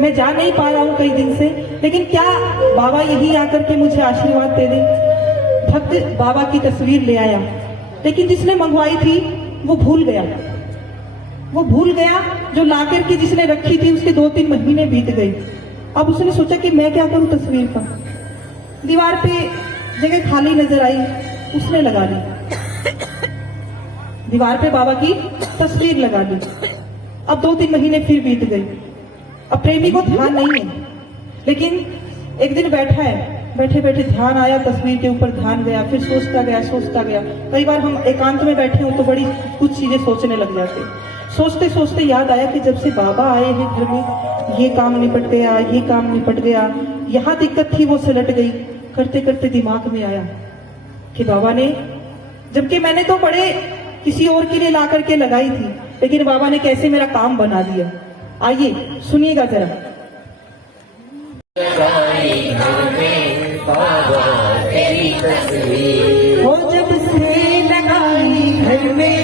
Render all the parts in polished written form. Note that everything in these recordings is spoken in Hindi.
मैं जा नहीं पा रहा हूँ कई दिन से, लेकिन क्या बाबा यही आकर के मुझे आशीर्वाद दे दे। भक्त बाबा की तस्वीर ले आया, लेकिन जिसने मंगवाई थी वो भूल गया। जो ला करके जिसने रखी थी उसके 2-3 महीने बीत गए। अब उसने सोचा कि मैं क्या करूं तस्वीर का। दीवार पे जगह खाली नजर आई, उसने लगा ली। दीवार पे बाबा की तस्वीर लगा दी। अब 2-3 महीने फिर बीत गए। अब प्रेमी को ध्यान नहीं है, लेकिन एक दिन बैठा है, बैठे बैठे ध्यान आया, तस्वीर के ऊपर ध्यान गया, फिर सोचता गया। कई बार हम एकांत में बैठे हो तो बड़ी कुछ चीजें सोचने लग जाते। सोचते सोचते याद आया कि जब से बाबा आए हैं घर में, ये काम निपट गया, यहाँ दिक्कत थी वो सुलट गई। करते करते दिमाग में आया कि बाबा ने, जबकि मैंने तो बड़े किसी और के लिए ला करके लगाई थी, लेकिन बाबा ने कैसे मेरा काम बना दिया। आइए सुनिएगा जरा। हो जब से लगाई घर में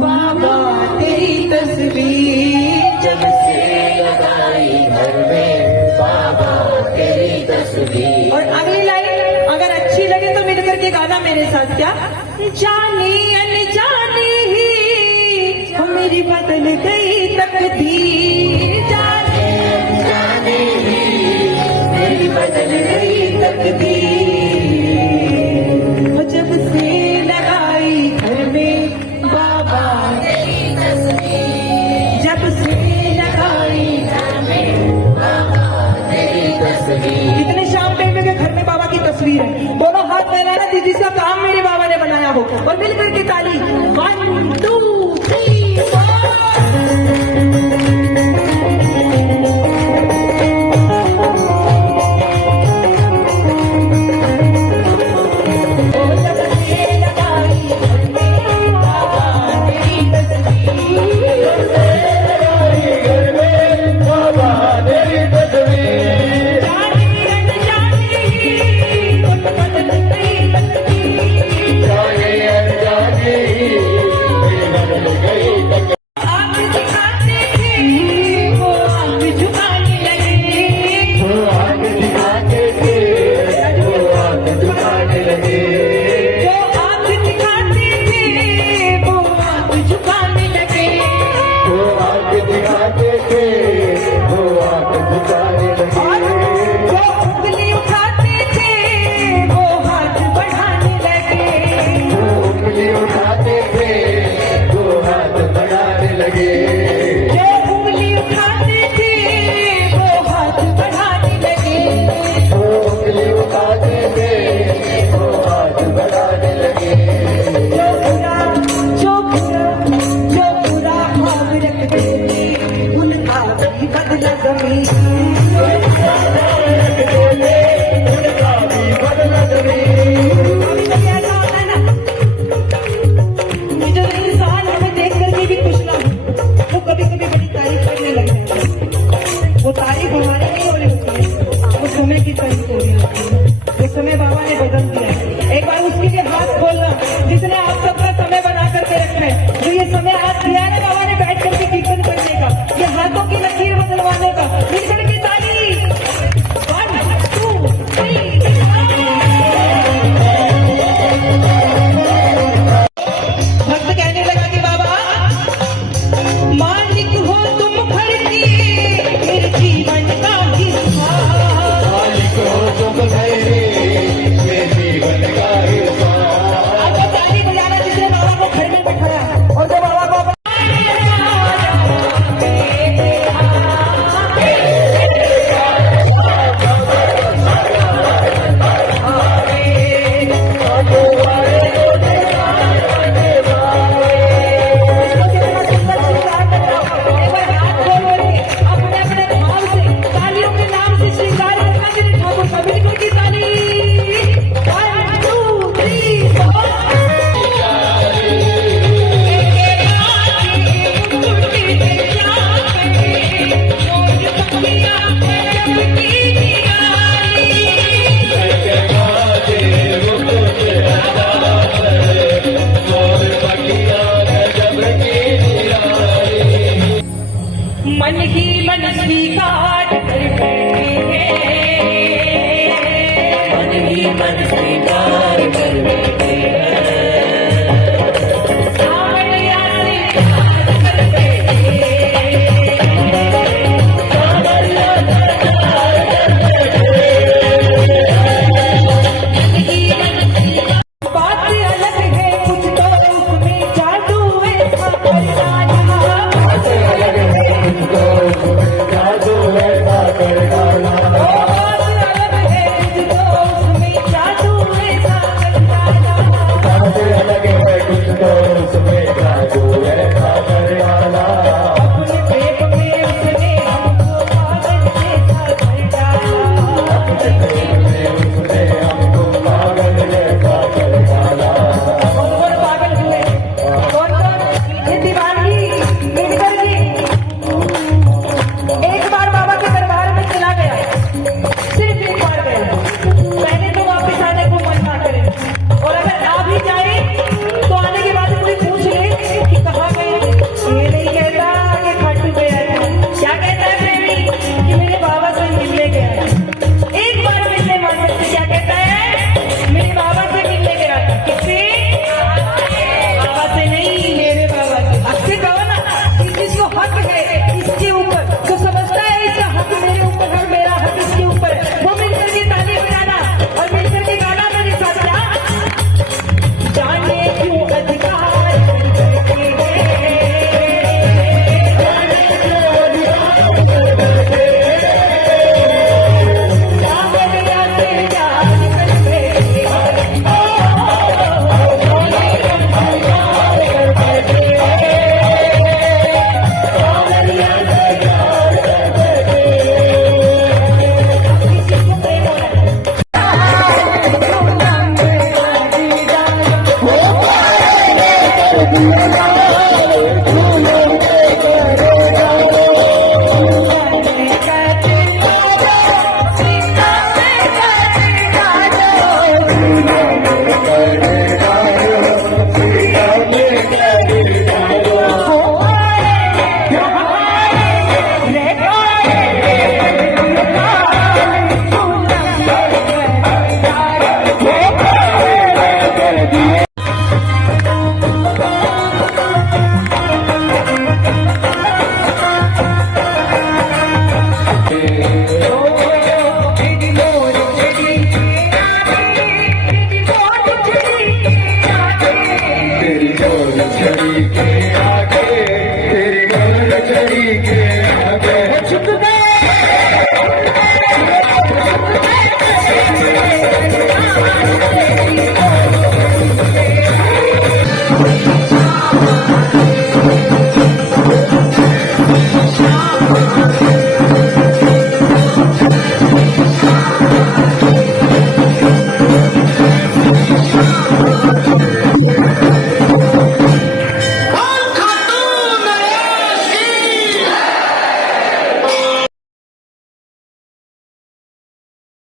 बाबा तेरी तस्वीर, जब से लगाई घर में बाबा तेरी तस्वीर। और अगली लाइन अगर अच्छी लगे तो मिलकर के गाना मेरे साथ। क्या जानी अनजानी ही हो मेरी बदल गई तकदीर, जानी अनजानी ही मेरी बदल गई तकदीर। जब से लगाई घर में बाबा तेरी तस्वीर, जब से लगाई घर में बाबा तेरी तस्वीर। कितने शाम टाइम में घर में बाबा की तस्वीर है। दोनों हाथ फैलाना थी जिसका काम मेरे बाबा ने बनाया हो, और मिलकर के ताली 1 2 3 4। मन ही मन स्वीकार